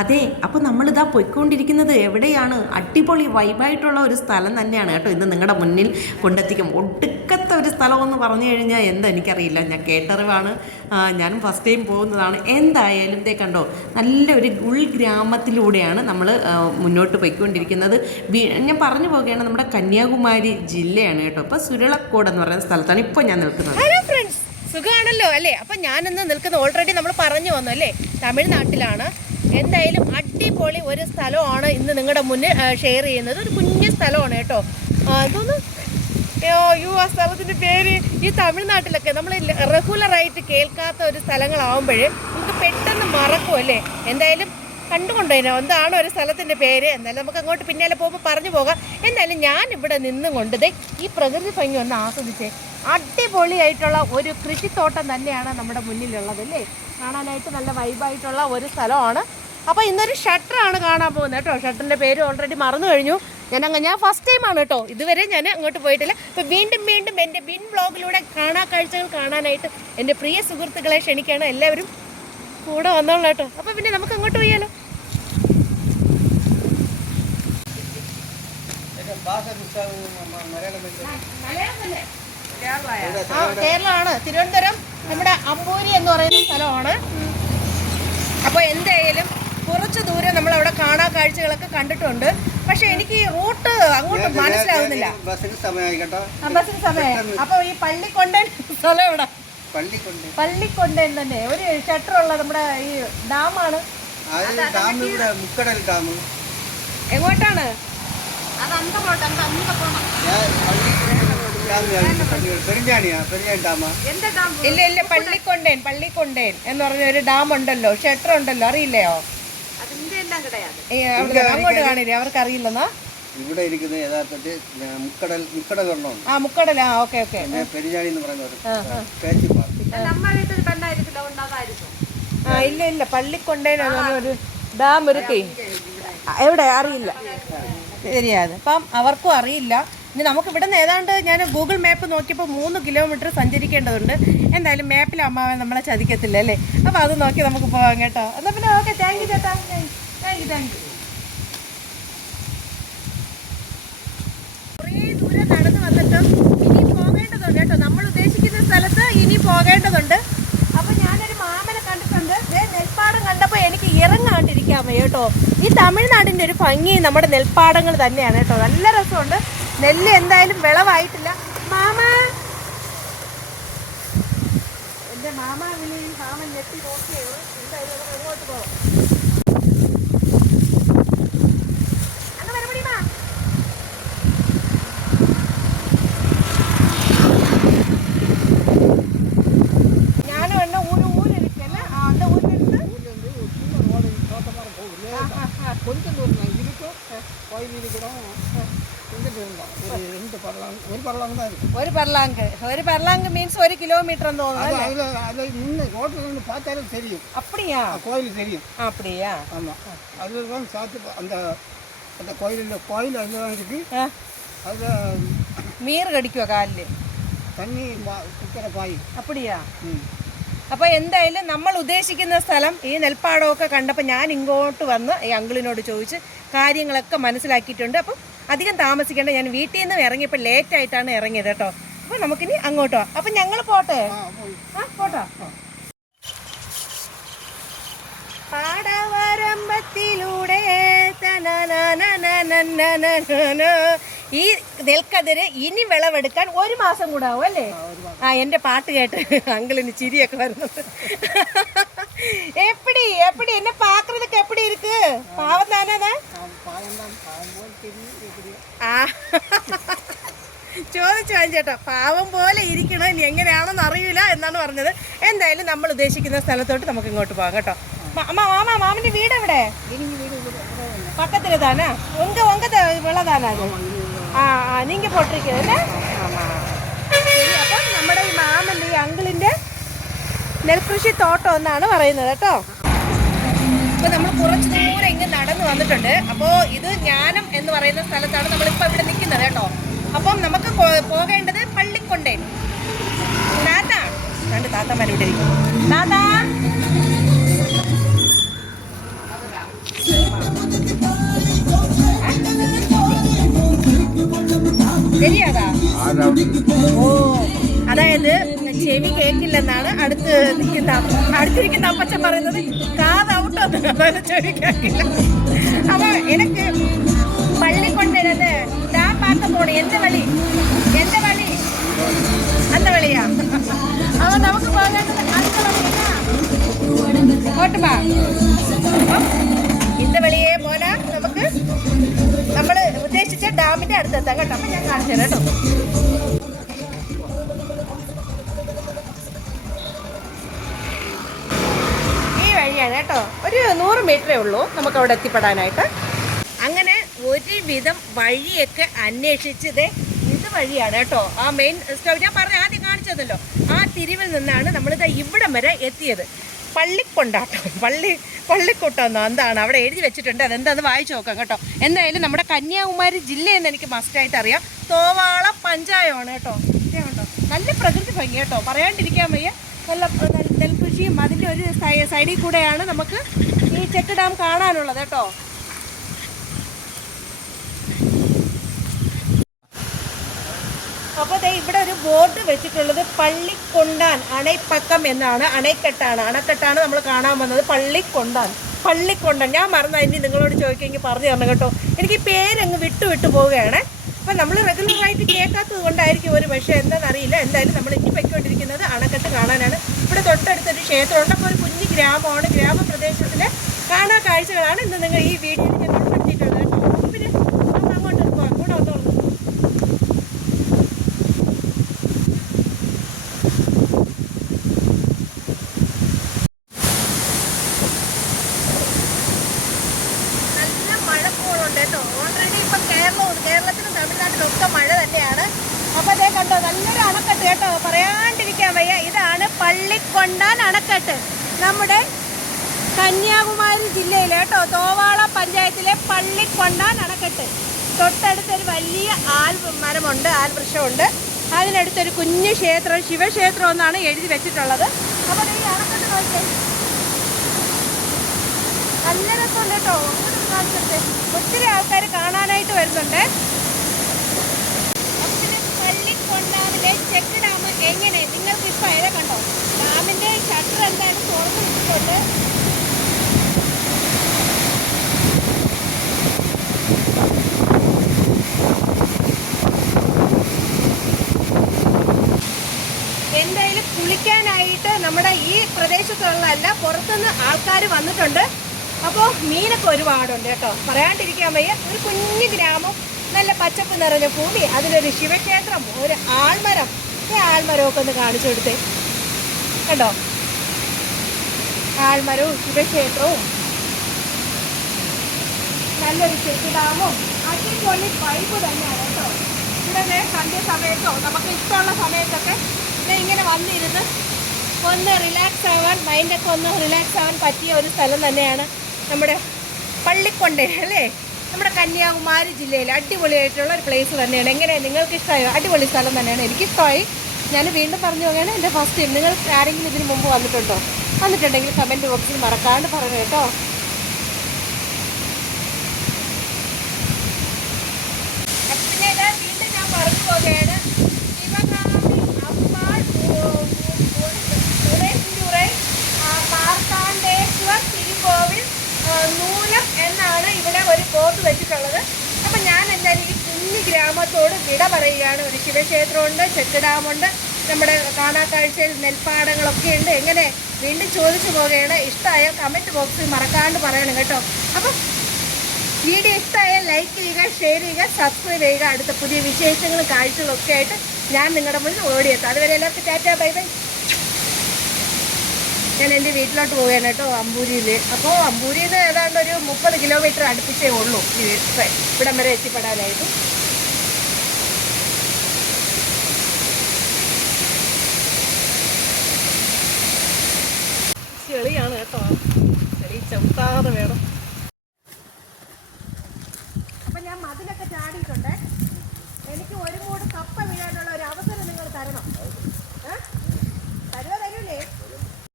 അതെ അപ്പോൾ നമ്മളിതാ പൊയ്ക്കൊണ്ടിരിക്കുന്നത് എവിടെയാണ്? അടിപൊളി വൈബായിട്ടുള്ള ഒരു സ്ഥലം തന്നെയാണ് കേട്ടോ ഇന്ന് നിങ്ങളുടെ മുന്നിൽ കൊണ്ടെത്തിക്കും. ഒടുക്കത്തെ ഒരു സ്ഥലമെന്ന് പറഞ്ഞു കഴിഞ്ഞാൽ എന്താ എനിക്കറിയില്ല ഞാൻ കേട്ടറിവാണ്. ഞാനും ഫസ്റ്റ് ടൈം പോകുന്നതാണ്. എന്തായാലും ഇതേ കണ്ടോ നല്ലൊരു ഉൾഗ്രാമത്തിലൂടെയാണ് നമ്മൾ മുന്നോട്ട് പോയിക്കൊണ്ടിരിക്കുന്നത്. ഞാൻ പറഞ്ഞു പോകുകയാണ് നമ്മുടെ കന്യാകുമാരി ജില്ലയാണ് കേട്ടോ. അപ്പോൾ സുരളക്കോട് എന്ന് പറയുന്ന സ്ഥലത്താണ് ഇപ്പോൾ ഞാൻ നിൽക്കുന്നത്. സുഖമാണല്ലോ അല്ലേ? അപ്പം ഞാനിന്ന് നിൽക്കുന്നത് ഓൾറെഡി നമ്മൾ പറഞ്ഞു വന്നു അല്ലേ? തമിഴ്നാട്ടിലാണ്. എന്തായാലും അടിപൊളി ഒരു സ്ഥലമാണ് ഇന്ന് നിങ്ങളുടെ മുന്നിൽ ഷെയർ ചെയ്യുന്നത്. ഒരു കുഞ്ഞു സ്ഥലമാണ് കേട്ടോ. അതൊന്നും അയ്യോ ആ സ്ഥലത്തിന്റെ പേര് ഈ തമിഴ്നാട്ടിലൊക്കെ നമ്മൾ റെഗുലറായിട്ട് കേൾക്കാത്ത ഒരു സ്ഥലങ്ങളാവുമ്പോഴേ നമുക്ക് പെട്ടെന്ന് മറക്കും അല്ലേ? എന്തായാലും കണ്ടുകൊണ്ടേനോ എന്താണ് ഒരു സ്ഥലത്തിന്റെ പേര്? എന്നാലും നമുക്ക് അങ്ങോട്ട് പിന്നാലെ പോകുമ്പോൾ പറഞ്ഞു പോകാം. എന്തായാലും ഞാൻ ഇവിടെ നിന്നും കൊണ്ടത് ഈ പ്രകൃതി ഭംഗി ഒന്ന് ആസ്വദിച്ചേ. അടിപൊളിയായിട്ടുള്ള ഒരു കൃഷിത്തോട്ടം തന്നെയാണ് നമ്മുടെ മുന്നിലുള്ളത് അല്ലേ? കാണാനായിട്ട് നല്ല വൈബായിട്ടുള്ള ഒരു സ്ഥലമാണ്. അപ്പോൾ ഇന്നൊരു ഷട്ടറാണ് കാണാൻ പോകുന്നത് കേട്ടോ. ഷട്ടറിന്റെ പേര് ഓൾറെഡി മറന്നു കഴിഞ്ഞു. ഞാൻ അങ്ങ് ഞാൻ ഫസ്റ്റ് ടൈമാണ് കേട്ടോ. ഇതുവരെ ഞാൻ അങ്ങോട്ട് പോയിട്ടില്ല. അപ്പോൾ വീണ്ടും വീണ്ടും എന്റെ ബിൻ ബ്ലോഗിലൂടെ കാണാ കാഴ്ചകൾ കാണാനായിട്ട് എന്റെ പ്രിയ സുഹൃത്തുക്കളെ ക്ഷണിക്കുകയാണ്. എല്ലാവരും കൂടെ വന്നോളൂ കേട്ടോ. അപ്പോൾ പിന്നെ നമുക്ക് അങ്ങോട്ട് പോയാലോ? കേരളമാണ്. തിരുവനന്തപുരം നമ്മുടെ അമ്പൂരി എന്ന് പറയുന്ന സ്ഥലമാണ്. അപ്പോൾ എന്തായാലും കുറച്ച് ദൂരം നമ്മൾ അവിടെ കാണാ കാഴ്ചകളൊക്കെ കണ്ടിട്ടുണ്ട്. പക്ഷെ എനിക്ക് ഈ റൂട്ട് അങ്ങോട്ട് മനസ്സിലാവുന്നില്ല. ബസ്സിന് സമയമായി കേട്ടോ ബസ്സിന് സമയം അപ്പോൾ ഈ പള്ളിക്കൊണ്ടൻ സ്ഥലം എവിടെ? കൊണ്ടേൻ പള്ളിക്കൊണ്ടൻ തന്നെ. ഒരു ഷട്ടറുള്ള നമ്മുടെ ഈ ഡാമാണ്. മുക്കടൽ ഡാം. എങ്ങോട്ടാണ്? ഇല്ല ഇല്ല പള്ളിക്കൊണ്ടേൻ പള്ളിക്കൊണ്ടേൻ എന്ന് പറഞ്ഞ ഒരു ഡാം? ഉണ്ടല്ലോ ഷട്ടർ ഉണ്ടല്ലോ അറിയില്ലയോ? അങ്ങോട്ട് കാണില്ലേ? അവർക്ക് അറിയില്ലെന്നാ ഇവിടെ ഇരിക്കുന്നത് യഥാർത്ഥത്തിൽ മുക്കടൽ മുക്കടൽ ഒരെണ്ണം ആ മുക്കടൽ ആ ഓക്കെ ഓക്കെ. പെരിഞ്ഞാളി എന്ന് പറയുന്ന ആ ഇല്ല ഇല്ല. പള്ളിക്കൊണ്ടേൻ എന്ന് ഒരു ഡാം ഒരുക്കേ. എവിടെ? അറിയില്ല. ശരിയാണ്. അപ്പം അവർക്കും അറിയില്ല. ഇനി നമുക്ക് ഇവിടെ നിന്ന് ഏതാണ്ട് ഞാൻ ഗൂഗിൾ മാപ്പ് നോക്കിയപ്പോൾ മൂന്ന് കിലോമീറ്റർ സഞ്ചരിക്കേണ്ടതുണ്ട്. എന്തായാലും മാപ്പിൽ അമ്മാവൻ നമ്മളെ ചതിക്കത്തില്ല അല്ലേ? അപ്പോൾ അത് നോക്കി നമുക്ക് പോകാം കേട്ടോ. എന്നാൽ പിന്നെ ഓക്കെ താങ്ക് യു ചേട്ടാ. താങ്ക് യു താങ്ക് യു കുറേ ദൂരം നടന്ന് വന്നിട്ടും ഇനി പോകേണ്ടതുണ്ട് കേട്ടോ. നമ്മൾ ഉദ്ദേശിക്കുന്ന സ്ഥലത്ത് ഇനി പോകേണ്ടതുണ്ട്. അപ്പൊ ഞാനൊരു മാമനെ കണ്ടിട്ടുണ്ട്. നെൽപ്പാടം കണ്ടപ്പോൾ എനിക്ക് ഇറങ്ങാണ്ടിരിക്കാൻ കേട്ടോ. ഈ തമിഴ്നാടിന്റെ ഒരു ഭംഗി നമ്മുടെ നെൽപ്പാടങ്ങൾ തന്നെയാണ് കേട്ടോ. നല്ല രസമുണ്ട്. നെല്ല് എന്തായാലും വിളവായിട്ടില്ല. മാമ! എന്റെ മാമ വിളിയിൽ മാമൻ ഞെട്ടി നോക്കിയത് എന്തായാലും അങ്ങോട്ട് പോകാം. തോന്നുന്നു அது അല്ലേ அதில் அதில் முன்ன ரோட்டில் இருந்து பார்த்தாலே தெரியும் அப்படியா கோயில் தெரியும் அப்படியா ஆமாம் அதில் தான் சாத்து அந்த அந்த கோயிலில் கோயில் அதில் தான் இருக்குது ആ, அதில் മീർ കടിക്കുവോ കാലില് தண்ணி பா- குக்கிற பாய் അപ്പടിയാ ம் അപ്പോൾ എന്തായാലും നമ്മൾ ഉദ്ദേശിക്കുന്ന സ്ഥലം ഈ നെൽപ്പാടമൊക്കെ കണ്ടപ്പോൾ ഞാൻ ഇങ്ങോട്ട് വന്ന് ഈ അങ്കിളിനോട് ചോദിച്ച് കാര്യങ്ങളൊക്കെ മനസ്സിലാക്കിയിട്ടുണ്ട് അപ്പം അധികം താമസിക്കേണ്ട. ഞാൻ വീട്ടിൽ നിന്ന് ഇറങ്ങിയപ്പോൾ ലേറ്റ് ആയിട്ടാണ് ഇറങ്ങിയത് കേട്ടോ. അപ്പോൾ നമുക്കിനി അങ്ങോട്ടോ. അപ്പോൾ ഞങ്ങൾ പോട്ടെ? ആ പോട്ടോ പാടവരമ്പത്തിലൂടെ ഈ നെൽക്കതിര് ഇനി വിളവെടുക്കാൻ ഒരു മാസം കൂടെ ആവും അല്ലേ ആ എന്റെ പാട്ട്. കേട്ട് അങ്കിളിന് ചിരിയൊക്കെ വരുന്നു എപ്പടി എപ്പടി എന്നെ പാക്കുന്നതൊക്കെ എപ്പടി ഇരിക്ക് പാവം താനേതാ ആ. ചോദിച്ചു ചേട്ടാ പാവം പോലെ ഇരിക്കണം ഇനി എങ്ങനെയാണെന്ന് അറിയില്ല എന്നാണ് പറഞ്ഞത്. എന്തായാലും നമ്മൾ ഉദ്ദേശിക്കുന്ന സ്ഥലത്തോട്ട് നമുക്ക് ഇങ്ങോട്ട് പോകാം കേട്ടോ. മാമാ മാമിന്റെ വീട് എവിടെ? പക്കത്തിലെ താനാ ഉങ്ക വിളതാനാ ആ ആ നീങ്ക പൊട്ടിരിക്കുന്നത് അപ്പം നമ്മുടെ ഈ മാമന്റെ ഈ അങ്കിളിന്റെ നെൽകൃഷി തോട്ടം എന്നാണ് പറയുന്നത് കേട്ടോ. അപ്പോൾ നമ്മൾ കുറച്ച് ദൂരം ഇങ്ങ് നടന്നു വന്നിട്ടുണ്ട്. അപ്പോ ഇത് ജ്ഞാനം എന്ന് പറയുന്ന സ്ഥലത്താണ് നമ്മളിപ്പോൾ ഇവിടെ നിൽക്കുന്നത് കേട്ടോ. അപ്പം നമുക്ക് പോകേണ്ടത് പള്ളിക്കൊണ്ടേ താത്ത രണ്ട് താത്തമാരിവിടെ താത്ത. ഓ അതായത് ചെവി കേക്കില്ലെന്നാണ് അടുത്ത് നിൽക്കുന്ന അടുത്തിരിക്കുന്ന അപ്പച്ചൻ പറയുന്നത് കാതാ കേൾക്കില്ല അപ്പൊ എനിക്ക് പള്ളി കൊണ്ടിരുന്നത് ഞാൻ പാട്ട് പോണു എന്റെ വഴി എന്റെ വഴി അന്ന വഴിയാ അപ്പൊ നമുക്ക് പോകേണ്ടത് അന്ത വഴിയാ അപ്പം ഇന്ന വഴിയെ പോലെ നമുക്ക് നമ്മൾ ഉദ്ദേശിച്ച ഡാമിന്റെ അടുത്തെത്താം കേട്ടോ അപ്പൊ ഞാൻ കാണിച്ചു കേട്ടോ വഴിയാണ് കേട്ടോ. ഒരു നൂറ് മീറ്ററേ ഉള്ളൂ നമുക്ക് അവിടെ എത്തിപ്പെടാനായിട്ട്. അങ്ങനെ ഒരുവിധം വഴിയൊക്കെ അന്വേഷിച്ചത് ഇത് വഴിയാണ് കേട്ടോ. ആ മെയിൻ സ്റ്റോ ഞാൻ പറഞ്ഞ ആദ്യം കാണിച്ചതല്ലോ. ആ തിരിവിൽ നിന്നാണ് നമ്മളിത് ഇവിടം വരെ എത്തിയത്. പള്ളിക്കൊണ്ടാട്ടോ. പള്ളി പള്ളിക്കൊട്ടെന്നോ എന്താണ്? അവിടെ എഴുതി വെച്ചിട്ടുണ്ട്. അതെന്താന്ന് വായിച്ചു നോക്കാം കേട്ടോ. എന്തായാലും നമ്മുടെ കന്യാകുമാരി ജില്ലയെന്ന് എനിക്ക് മസ്റ്റായിട്ട് അറിയാം. തോവാള പഞ്ചായമാണ് കേട്ടോ. കേട്ടോ നല്ല പ്രകൃതി ഭംഗി കേട്ടോ. പറയാണ്ടിരിക്കാൻ വയ്യ. നല്ല നല്ല നെൽകൃഷിയും അതിന്റെ ഒരു സൈഡിൽ കൂടെയാണ് നമുക്ക് ഈ ചെക്ക് ഡാം കാണാനുള്ളത് കേട്ടോ. അപ്പോൾ ദേ ഇവിടെ ഒരു ബോർഡ് വെച്ചിട്ടുള്ളത് പള്ളിക്കൊണ്ടാൻ അണൈപ്പക്കം എന്നാണ്. അണൈക്കെട്ടാണ്. അണക്കെട്ടാണ് നമ്മൾ കാണാൻ വന്നത്. പള്ളിക്കൊണ്ടാൻ. പള്ളിക്കൊണ്ടാൻ. ഞാൻ മറന്ന. ഇനി നിങ്ങളോട് ചോദിക്കുമെങ്കിൽ പറഞ്ഞു തരണം കേട്ടോ. എനിക്ക് പേരങ്ങ് വിട്ടു വിട്ടു പോവുകയാണ്. അപ്പം നമ്മൾ റെഗുലറായിട്ട് കേൾക്കാത്തത് കൊണ്ടായിരിക്കും ഒരു പക്ഷേ എന്താണെന്നറിയില്ല എന്തായാലും നമ്മൾ ഇനി പൊയ്ക്കൊണ്ടിരിക്കുന്നത് അണക്കെട്ട് കാണാനാണ്. ഇവിടെ തൊട്ടടുത്തൊരു ക്ഷേത്രമുണ്ട് അപ്പോൾ ഒരു കുഞ്ഞു ഗ്രാമമാണ്. ഗ്രാമപ്രദേശത്തിലെ കാണാ കാഴ്ചകളാണ് ഇന്ന് നിങ്ങൾ ഈ വീഡിയോയിൽ ഞാൻ ഉൾപ്പെടുത്തിയിട്ടുള്ളത് കേട്ടോ അപ്പോൾ പിന്നെ നമുക്ക് അങ്ങോട്ട് പോകാം കൂടെ വന്നോളൂ നല്ല മഴ പോകുന്നുണ്ട് കേട്ടോ ഓൾറെഡി ഇപ്പം കേരളവും കേരളത്തിലും തമിഴ്നാട്ടിലും ഒക്കെ മഴ തന്നെയാണ് അപ്പൊ അതേ കണ്ടോ നല്ലൊരു അണക്കെട്ട് കേട്ടോ പറയാണ്ടിരിക്കാൻ വയ്യ. ഇതാണ് പള്ളിക്കൊണ്ടാൻ അണക്കെട്ട്. നമ്മുടെ കന്യാകുമാരി ജില്ലയിലെ കേട്ടോ തോവാള പഞ്ചായത്തിലെ പള്ളിക്കൊണ്ടാൻ അണക്കെട്ട്. തൊട്ടടുത്തൊരു വലിയ ആൽ മരമുണ്ട് ആൽവൃക്ഷമുണ്ട് അതിനടുത്തൊരു കുഞ്ഞു ക്ഷേത്രം ശിവക്ഷേത്രം എന്നാണ് എഴുതി വെച്ചിട്ടുള്ളത്. അപ്പോൾ ഈ അണക്കെട്ട് നോക്കിയേ. നല്ല രസമുണ്ട് കേട്ടോ. കാണിച്ചിട്ട് ഒത്തിരി ആൾക്കാർ കാണാനായിട്ട് വരുന്നുണ്ട്. പള്ളിക്കൊണ്ടാവിലെ ചെക്ക് ഡാം എങ്ങനെ? നിങ്ങൾക്ക് ഇഷ്ടമായത് കണ്ടോ? ഡാമിന്റെ ഷട്ടർ എന്താണ്? തുറന്നു വിട്ടിട്ടുണ്ട് എന്തായാലും കുളിക്കാനായിട്ട് നമ്മുടെ ഈ പ്രദേശത്തുള്ളതല്ല പുറത്തുനിന്ന് ആൾക്കാർ വന്നിട്ടുണ്ട്. അപ്പോൾ മീനൊക്കെ ഒരുപാടുണ്ട് കേട്ടോ. പറയാണ്ടിരിക്കാൻ വയ്യ. ഒരു കുഞ്ഞു ഗ്രാമം നല്ല പച്ചപ്പ് നിറഞ്ഞ ഭൂമി അതിലൊരു ശിവക്ഷേത്രം ഒരു ആൾമരം ഈ ആൾമരമൊക്കെ ഒന്ന് കാണിച്ചു കൊടുത്തേ. കണ്ടോ? ആൾമരവും ശിവക്ഷേത്രവും. നല്ലൊരു ചെക്ക് ഡാമും അടിപൊളി വൈബ് തന്നെയാണ് കേട്ടോ. ഇവിടെ സന്ധ്യ സമയത്തോ നമുക്ക് ഇഷ്ടമുള്ള സമയത്തൊക്കെ ഇവിടെ ഇങ്ങനെ വന്നിരുന്ന് ഒന്ന് റിലാക്സ് ആവാൻ മൈൻഡൊക്കെ ഒന്ന് റിലാക്സ് ആവാൻ പറ്റിയ ഒരു സ്ഥലം തന്നെയാണ് നമ്മുടെ പള്ളിക്കൊണ്ടേ അല്ലേ? നമ്മുടെ കന്യാകുമാരി ജില്ലയിൽ അടിപൊളിയായിട്ടുള്ള ഒരു പ്ലേസ് തന്നെയാണ്. എങ്ങനെയാണ് നിങ്ങൾക്ക് ഇഷ്ടമായോ അടിപൊളി സ്ഥലം തന്നെയാണ്. എനിക്കിഷ്ടമായി ഞാൻ വീണ്ടും പറഞ്ഞു പോവുകയാണ് എന്റെ ഫസ്റ്റ് ടൈം നിങ്ങൾ ആരെങ്കിലും ഇതിന് മുമ്പ് വന്നിട്ടുണ്ടോ വന്നിട്ടുണ്ടെങ്കിൽ കമന്റ് ബോക്സിൽ മറക്കാണ്ട് പറഞ്ഞു കേട്ടോ വീണ്ടും ഞാൻ പറഞ്ഞു നൂലം എന്നാണ് ഇവിടെ ഒരു ബോർഡ് വെച്ചിട്ടുള്ളത് അപ്പം ഞാൻ എന്തായാലും കുഞ്ഞു ഗ്രാമത്തോട് വിട പറയുകയാണ്. ഒരു ശിവക്ഷേത്രമുണ്ട് ചെക്ക് ഡാമുണ്ട് നമ്മുടെ കാണാക്കാഴ്ചയിൽ നെൽപ്പാടങ്ങളൊക്കെ ഉണ്ട്. എങ്ങനെ? വീണ്ടും ചോദിച്ചു പോവുകയാണ്. ഇഷ്ടമായ കമന്റ് ബോക്സിൽ മറക്കാണ്ട് പറയണം കേട്ടോ. അപ്പം വീഡിയോ ഇഷ്ടമായാൽ ലൈക്ക് ചെയ്യുക ഷെയർ ചെയ്യുക സബ്സ്ക്രൈബ് ചെയ്യുക. അടുത്ത പുതിയ വിശേഷങ്ങളും കാഴ്ചകളും ഒക്കെ ആയിട്ട് ഞാൻ നിങ്ങളുടെ മുന്നിൽ ഓടിയെത്താം. അതുവരെ എല്ലാവർക്കും ടാറ്റാ ബൈ ബൈ. ഞാൻ എന്റെ വീട്ടിലോട്ട് പോവുകയാണ് കേട്ടോ അമ്പൂരിയിൽ അപ്പോൾ അമ്പൂരിയിൽ നിന്ന് ഏതാണ്ട് ഒരു മുപ്പത് കിലോമീറ്റർ അടുപ്പിച്ചേ ഉള്ളൂ. ഈ വരെ എത്തിപ്പെടാനായിട്ട്. ചെളിയാണ് കേട്ടോ. ചെളി ചവിട്ടാതെ വേണം.